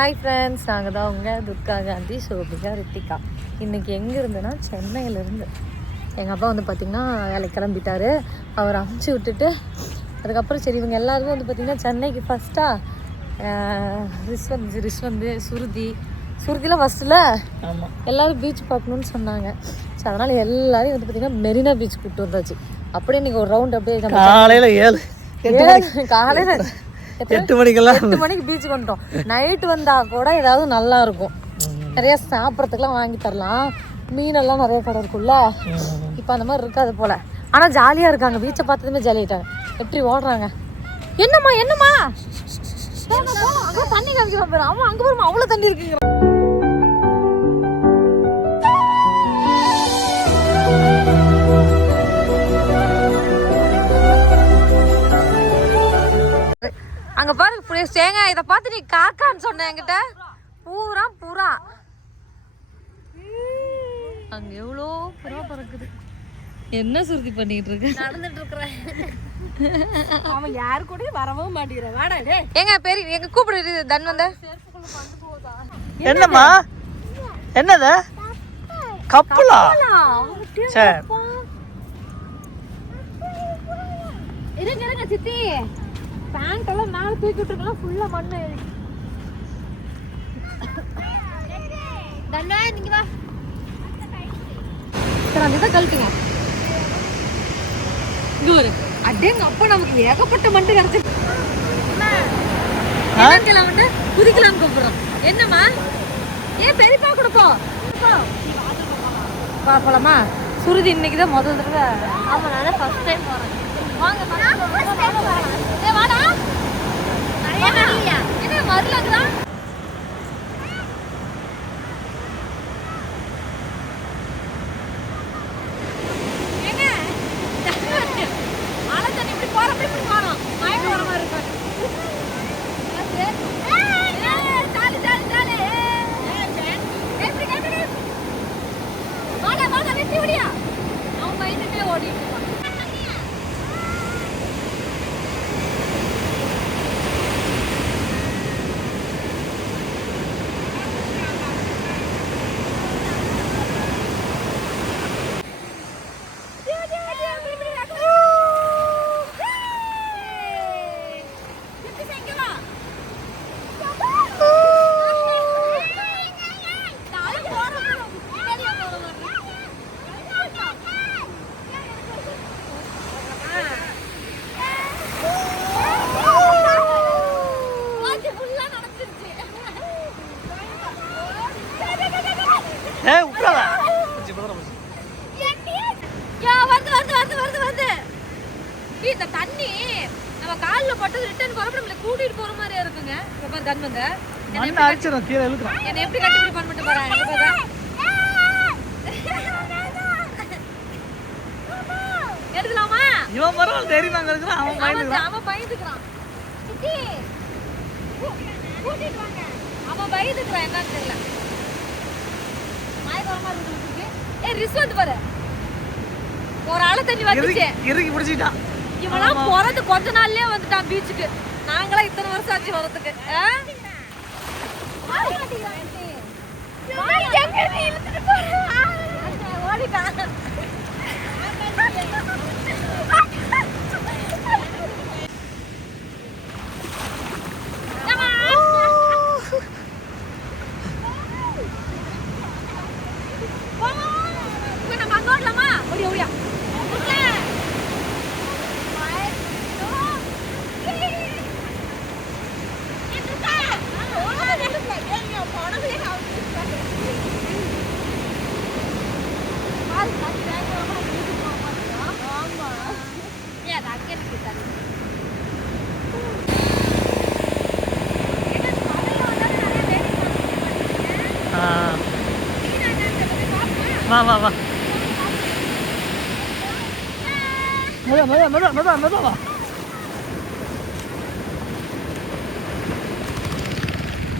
Hi friends நாங்கள் தான் உங்கள் துர்கா காந்தி சோபிகா ரித்திகா. இன்றைக்கி எங்கே இருந்துன்னா சென்னையிலேருந்து எங்கள் அப்பா வந்து பார்த்திங்கன்னா வேலைக்கு கிளம்பிட்டாரு. அவர் அமுச்சு விட்டுட்டு அதுக்கப்புறம் சரி இவங்க எல்லாருமே வந்து பார்த்திங்கன்னா சென்னைக்கு ஃபஸ்ட்டாக ரிஸ்வந்த் ரிஸ்வந்து சுருதி. சுருதிலாம் ஃபஸ்ட்டில் ஆமாம் எல்லோரும் பீச் பார்க்கணுன்னு சொன்னாங்க. ஸோ அதனால் எல்லாரையும் வந்து பார்த்திங்கன்னா மெரினா பீச் கூப்பிட்டு வந்தாச்சு. அப்படியே நீங்கள் ஒரு ரவுண்ட் அப்படியே காலையில் ஏழு காலையில் எட்டு மணிக்கெல்லாம் எட்டு மணிக்கு பீச்சுக்கு வந்துட்டோம். நைட்டு வந்தா கூட ஏதாவது நல்லா இருக்கும். நிறைய சாப்பிட்றதுக்குலாம் வாங்கி தரலாம். மீனெல்லாம் நிறைய கடை இருக்குல்ல? இப்போ அந்த மாதிரி இருக்காது போல. ஆனா ஜாலியா இருக்காங்க. பீச்சை பார்த்ததுமே ஜாலியாயிட்டாங்க எப்படி ஓடுறாங்க. என்னம்மா என்னம்மா? தண்ணி காமிச்சிடும் பேர் அவன் அங்க பாருமா அவ்வளவு தண்ணி இருக்குங்க தேங்காய் இதை பார்த்து நீ காக்கான்னு சொன்ன என்கிட்ட. பூரா பூரா. அங்க எவ்வளோ புறா பறக்குது. என்ன சுருதி பண்ணிட்டு இருக்கு? நடந்துட்டு இருக்கிறேன் அவன் யாரு கூடயும் வரவும் மாட்டேங்கிறான் வாடா டே எங்க பெரிய எங்க கூப்பிடு தன் வந்த. என்னம்மா? என்னது? கப்பலா? சரி. இருங்க இருங்க சித்தி. பேண்ட் எல்லாம் மேல தூக்கிட்டு இருக்கலாம் ஃபுல்லா மண்ணு. தன்வா நீங்க வா. சரி அந்த இதை கழட்டுங்க. இங்க ஒரு. அடேங்க அப்பா நமக்கு ஏகப்பட்ட மண்டு கிடைச்சு கிளம்பிட்டு குதிக்கலாம் கூப்பிடுறோம். என்னம்மா? ஏன் பெரியப்பா கொடுப்போம் பாப்பலாமா சுருதி இன்னைக்கு தான் முதல் தடவை. ஆமா நான் ஃபர்ஸ்ட் டைம் போறேன். வாங்க ஃபர்ஸ்ட் டைம் போறேன் ஏய் வாடா நிறைய வரலையா என்ன வரலாங்களா ஏங்க மழை தண்ணி இப்படி போறப்ப இப்படி போறோம் மயக்கம் வர மாதிரி இருக்கும் ஜாலி ஜாலி ஜாலி எப்படி எப்படி வாடா வாடா வெட்டி விடியா அவன் பயந்துட்டே ஓடிட்டு இருக்கான் ஏ உட்காரா யா வந்து வந்து வந்து வந்து வந்து ஏய், இந்த தண்ணி நம்ம கால்ல பட்டது ரிட்டர்ன் வரப்ப நம்மள கூட்டிட்டு போற மாதிரியா இருக்குங்க. இங்க பாரு கண் வந்த மண்ணை அடிச்சிடும் கீழே இழுக்கிறான் என்ன எப்படி கட்டி இப்படி பண்ணிட்டு போறேன் இங்க பாரு. எடுக்கலாமா? இவன் பரவாயில்ல தெரியுமா இருக்கிறான் அவன் பயந்துக்கிறான். அவன் பயந்துக்கிறான். கூட்டிட்டு வாங்க. அவன் பயந்துக்கிறான் என்னன்னு தெரியல. மயக்கமா இருக்கு ஏய் ரிஸ்வந்த் பாரு. ஒரு ஆள தண்ணி வந்துச்சு இறுக்கி பிடிச்சிட்டான் இவனா பிறந்து கொஞ்ச நாள்லயே வந்துட்டான் பீச்சுக்கு நாங்களா இத்தனை வருஷம் ஆச்சு வரதுக்கு? ஓடிட்டான். இப்ப நம்ம அங்க ஓடலாமா? ஓடியா, ஓடியா. ஏன் அது அங்கே இருக்கு தண்ணி. ஏன்னா கடல்ல வந்தாலும் நிறைய வேடிக்கை பார்க்க ஆ மீன் என்னன்னு தெரியல. பாப்போமா? வா வா வா மெதுவா மெதுவா மெதுவா மெதுவா மெதுவா வா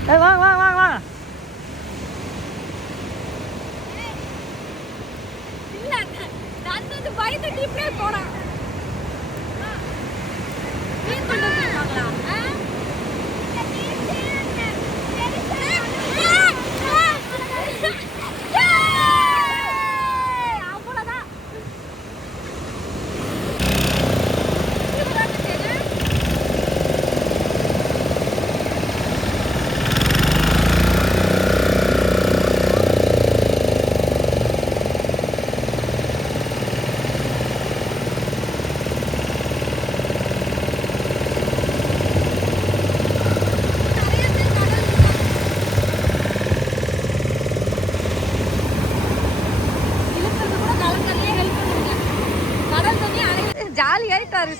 ஏய் வாங்க வாங்க வாங்க வாங்க இல்ல நான் வந்து பயந்துட்டு இப்படியே போறான் மீன் கொண்டு வந்துருக்காங்களா ஆ? பெருசா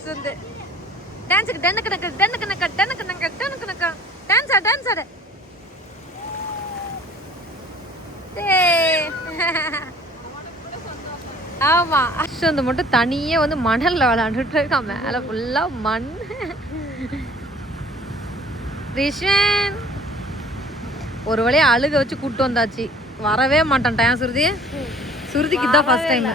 வந்து டான்ஸுக்கு டென்னுக்கு நக்க டென்னுக்கு நக்க டென்னுக்கு நக்க டென்னுக்கு நக்க டான்ஸ் ஆடு டான்ஸ் ஆடு டேய். ஆமா வந்து மட்டும் தனியே வந்து மணல்ல விளையாண்டுட்டு இருக்கான் மேல ஃபுல்லா மண் ரிஷன் ஒரு வழியா அழுக வச்சு கூட்டு வந்தாச்சு வரவே மாட்டான் டைம் சுருதி சுருதிக்கு தான் ஃபர்ஸ்ட் டைம்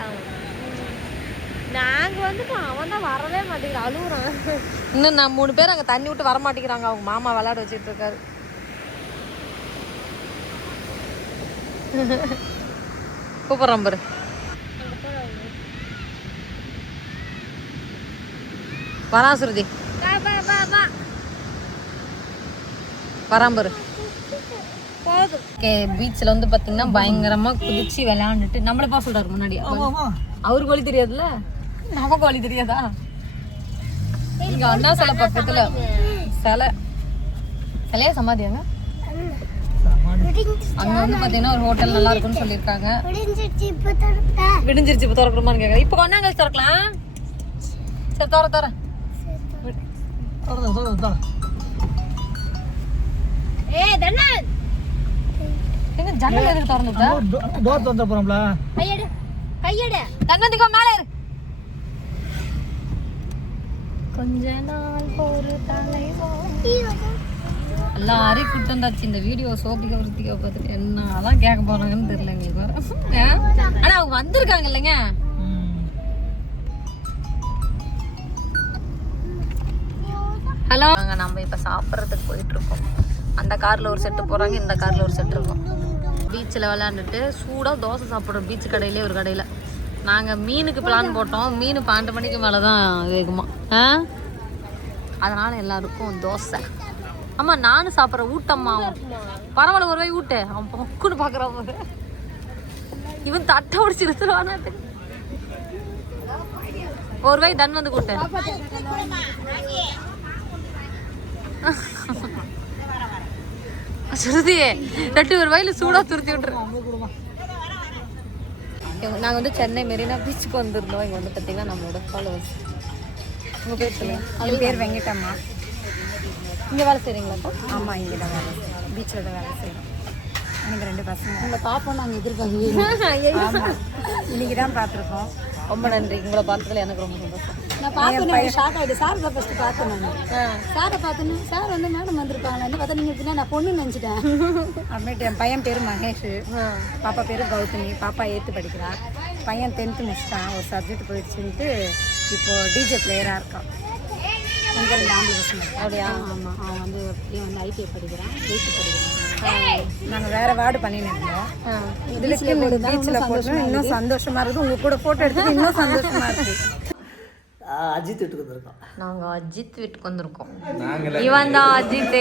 நாங்க வந்துட்டு அவன் தான் வரவே மாட்டேங்கிறான் அழுகுறான் இன்னும் நான் மூணு பேர் அங்கே தண்ணி விட்டு வர மாட்டேங்கிறாங்க அவங்க மாமா விளையாட வச்சுட்டு இருக்காரு. கூப்பிட்றான் பாரு. வரான் சுருதி. வா வா வா வா. வரான் பாரு. போதும். ஓகே பீச்சில் வந்து பார்த்தீங்கன்னா பயங்கரமா குதிச்சு விளையாண்டுட்டு நம்மளே பா சொல்றாரு முன்னாடி. அவருக்கு வழி தெரியாதுல்ல? நமக்கு வழி தெரியாதா? இங்க அண்ணா சிலை பக்கத்துல. சிலை. சிலையா சமாதியாங்க. அங்க வந்து பாத்தீங்கன்னா ஒரு ஹோட்டல் நல்லா இருக்கும்னு சொல்லியிருக்காங்க. விடிஞ்சிருச்சு இப்போ திறக்கணுமான்னு கேட்குறேன் இப்போ கொண்டாங்க திறக்கலாம். சரி தண்ணா. எங்க ஜன்னல் எதுக்கு திறந்துட்டா? டோர் திறந்த போறோம்ல. கையெடு. கையெடு. தன்வந்திக்கோ மேலே இரு கொஞ்ச நாள் ஒரு தலைவா. எல்லாரையும் கூட்டு வந்தாச்சு இந்த வீடியோ சோபிகா விருத்திகா பார்த்துட்டு என்னதான் கேட்க போறாங்கன்னு தெரியல எங்களுக்கு. ஆனா அவங்க வந்திருக்காங்க இல்லைங்க. ஹலோ. நாங்கள் நம்ம இப்போ சாப்பிட்றதுக்கு போயிட்டு இருக்கோம் அந்த காரில் ஒரு செட்டு போகிறாங்க இந்த காரில் ஒரு செட் இருக்கும். பீச்சில் விளையாண்டுட்டு சூடாக தோசை சாப்பிட்றோம். பீச் கடையிலே ஒரு கடையில். நாங்க மீனுக்கு பிளான் போட்டோம். மீன் பன்னெண்டு மணிக்கு மேலே தான் வேகுமா? ஆ? அதனால எல்லாருக்கும் தோசை. ஆமா நானும் சாப்பிட்ற ஊட்டம்மா பரவாயில்ல ஒரு வாய் ஊட்டு. அவன் பொக்குன்னு பார்க்குறான் இவன் தட்டை உடிச்சு இழுத்துருவானாட்டு ஒரு வாய் தன் வந்து கூட்டு. சுருதி ரெண்டு ஒரு வயலு சூடா துருத்தி விட்டுருக்கோம் நாங்கள் வந்து சென்னை மெரினா பீச்சுக்கு வந்திருந்தோம். இங்கே வந்து பார்த்தீங்கன்னா நம்மளோட ஃபாலோவர்ஸ் உங்கள் பேர் சொல்லுங்க. என் பேர் வெங்கடம்மா இங்கே வேலை செய்கிறீங்களாக்கா ஆமாம் இங்கே தான் வேலை பீச்சில் தான் வேலை செய்கிறோம் எனக்கு ரெண்டு பசங்க. உங்களை பார்ப்போம் நாங்கள் எதிர்பார்க்க ஆமாம் இன்னைக்கு தான் பார்த்துருக்கோம். ரொம்ப நன்றி. உங்களை பார்த்ததுல எனக்கு ரொம்ப சந்தோஷம். நான் பார்த்தேன் ஷாக் ஆகிட்டு சார் தான் ஃபஸ்ட்டு பார்த்தேன் நான். சாரை பார்த்தேன்னு சார் வந்து மேடம் வந்திருக்காங்கன்னு பார்த்தா நீங்கள் நான் பொண்ணு நினச்சிட்டேன். அப்புறமேட்டு என் பையன் பேர் மகேஷ். பாப்பா பேர் கௌதமி. பாப்பா எயித்து படிக்கிறா. பையன் டென்த்து முடிச்சிட்டான். ஒரு சப்ஜெக்ட் போயிடுச்சுன்ட்டு இப்போ டிஜே பிளேயராக இருக்கான் அங்கே ரெண்டு ஆம்பளை பசங்க அப்படியா? ஆமாம் அவன் வந்து இவன் வந்து ஐடிஐ படிக்கிறான். எயித்து படிக்கிறான். நாங்கள் வேற வார்டு பண்ணிட்டு இருந்தோம். இதுல பீச்சில் போட்டு இன்னும் சந்தோஷமா இருக்குது உங்க கூட போட்டோ எடுத்து இன்னும் சந்தோஷமா இருக்கு. அஜித் வீட்டுக்கு வந்திருக்கோம் நாங்கள் அஜித் வீட்டுக்கு வந்திருக்கோம். இவன் தான் அஜித்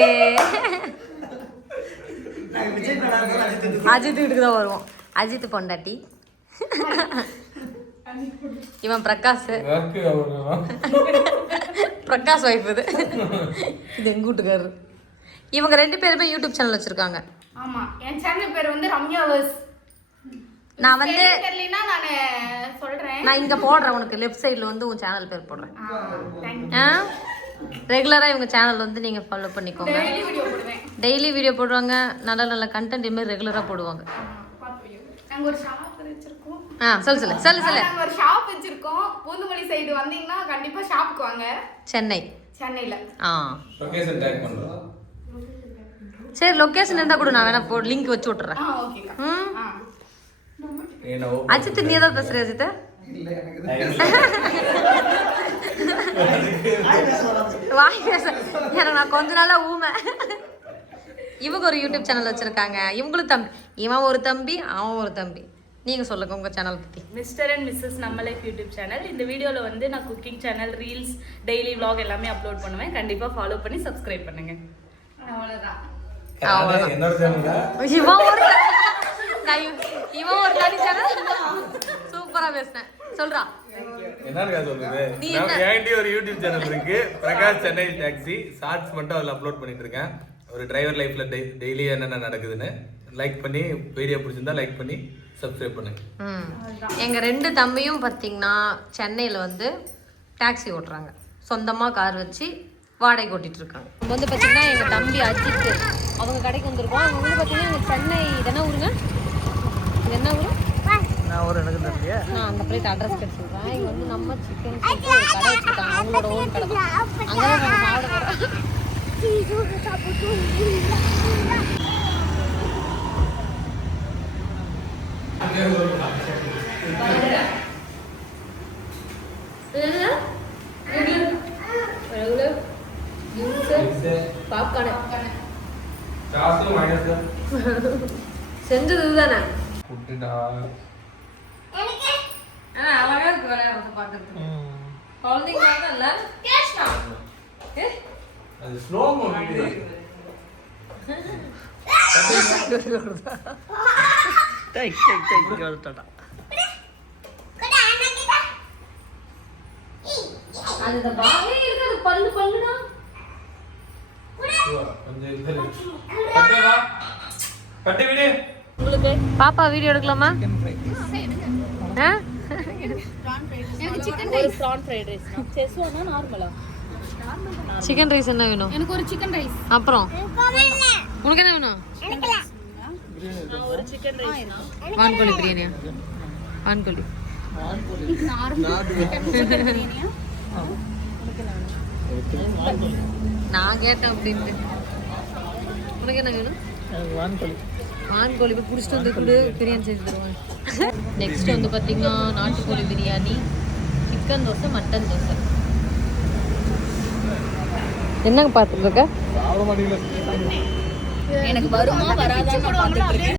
அஜித் வீட்டுக்கு தான் வருவோம். அஜித் பொண்டாட்டி. இவன் பிரகாஷ். பிரகாஷ் ஒய்ஃப் இது. இது எங்க வீட்டுக்காரரு. இவங்க ரெண்டு பேருமே யூடியூப் சேனல் வச்சிருக்காங்க. ஆமா என் சேனல் பேர் வந்து ரம்யாவர்ஸ் நான் வந்து தெரியலனா நான் சொல்றேன். நான் இங்க போடுறேன் உனக்கு லெஃப்ட் சைடுல வந்து உன் சேனல் பேர் போடுறேன். ஆ ரெகுலரா இவங்க சேனல் வந்து நீங்க ஃபாலோ பண்ணிக்கோங்க. டெய்லி வீடியோ போடுவேன். டெய்லி வீடியோ போடுவாங்க நல்ல நல்ல கண்டென்ட் இதுமாதிரி ரெகுலராக போடுவாங்க. பார்த்து நாங்க ஒரு ஷாப் வச்சிருக்கோம். ஆ சொல்லு சொல்லு சொல்லு சொல்லு. நாங்க ஒரு ஷாப் வச்சிருக்கோம். பூந்தமல்லி சைடு வந்தீங்கன்னா கண்டிப்பா ஷாப்புக்கு வாங்க. சென்னை. சென்னையில. ஆ. லொகேஷன் டேக் பண்றோம் சரி லொக்கேஷன் இருந்தால் கூட நான் வேணா போ லிங்க் வச்சு விட்டுறேன். ஆ ஓகேக்கா ம்? அஜித் நீ ஏதாவது பேசுற அஜித்? வாய் பேச எனக்கு நான் கொஞ்ச நாளா ஊமை. இவங்க ஒரு யூடியூப் சேனல் வச்சிருக்காங்க. இவங்களும் தம்பி இவன் ஒரு தம்பி அவன் ஒரு தம்பி. நீங்க சொல்லுங்க உங்க சேனல் பத்தி. மிஸ்டர் அண்ட் மிஸ்ஸஸ் நம்ம லைஃப் யூடியூப் சேனல். இந்த வீடியோவில் வந்து நான் cooking channel reels daily vlog எல்லாமே அப்லோட் பண்ணுவேன். கண்டிப்பாக ஃபாலோ பண்ணி சப்ஸ்கிரைப் பண்ணுங்க. அவ்வளவுதான். அவ்வளவுதான் என்னோட சேனல் இவன் ஒரு நான் இவ- இவன் ஒரு தனி சேனல். சூப்பரா பேசினேன். சொல்றா. என்னன்னு சொல்றது நான் ஒரு யூடியூப் சேனல் இருக்கு? பிரகாஷ் சென்னை டாக்ஸி ஷார்ட்ஸ் மட்டும் அதில் அப்லோட் பண்ணிட்டு இருக்கேன் ஒரு டிரைவர் லைஃப்ல டெய்லி என்னென்ன நடக்குதுன்னு லைக் பண்ணி வீடியோ பிடிச்சிருந்தா லைக் பண்ணி சப்ஸ்கிரைப் பண்ணுங்க எங்க ரெண்டு தம்பியும் பார்த்தீங்கன்னா சென்னையில் வந்து டாக்ஸி ஓட்டுறாங்க. சொந்தமாக கார் வச்சு வாடகை ஓட்டிட்டு இருக்காங்க நம்ம வந்து பார்த்தீங்கன்னா எங்கள் தம்பி அஜித் அவங்க கடைக்கு வந்திருக்கோம் அவங்க வந்து பார்த்தீங்கன்னா சென்னை என்ன ஊருங்க? என்ன ஊரு? நான் ஒரு எனக்கு தெரியலையே. நான் அந்த பிளேட் அட்ரஸ் கேட்டு சொல்கிறேன் இங்கே வந்து நம்ம சிக்கன் கடை வச்சுருக்காங்க அவங்களோட ஓன் கடை தான். அங்கே தான் நம்ம சாப்பிட போகிறோம் ஆனா அழகா இருக்கு விளையாடுறது பார்க்கறதுக்கு. குழந்தைங்க இல்ல? அது பல்லுனா கட்டி விடு. பாப்பா வீடியோ எடுக்கலாமா? ஆ? ஒரு ப்ரான் ஃப்ரைட் ரைஸ் செஸ்வானா நார்மலா சிக்கன் ரைஸ் என்ன வேணும்? எனக்கு ஒரு சிக்கன் ரைஸ் அப்புறம்? உனக்கு என்ன வேணும்? நான் ஒரு சிக்கன் ரைஸ்னா வான்கோழி பிரியாணியா? வான்கோழி. நான் கேட்டேன் அப்படின்ட்டு. உனக்கு என்ன வேணும்? எனக்கு வான்கோழி போய் பிடிச்சிட்டு வந்து கொடு பிரியாணி செஞ்சு தருவாங்க. நெக்ஸ்ட் வந்து பார்த்தீங்கன்னா நாட்டுக்கோழி பிரியாணி சிக்கன் தோசை மட்டன் தோசை. என்னங்க பார்த்துட்டு இருக்க? எனக்கு வருமா வராதான்னு பார்த்துட்டு இருக்கேன்.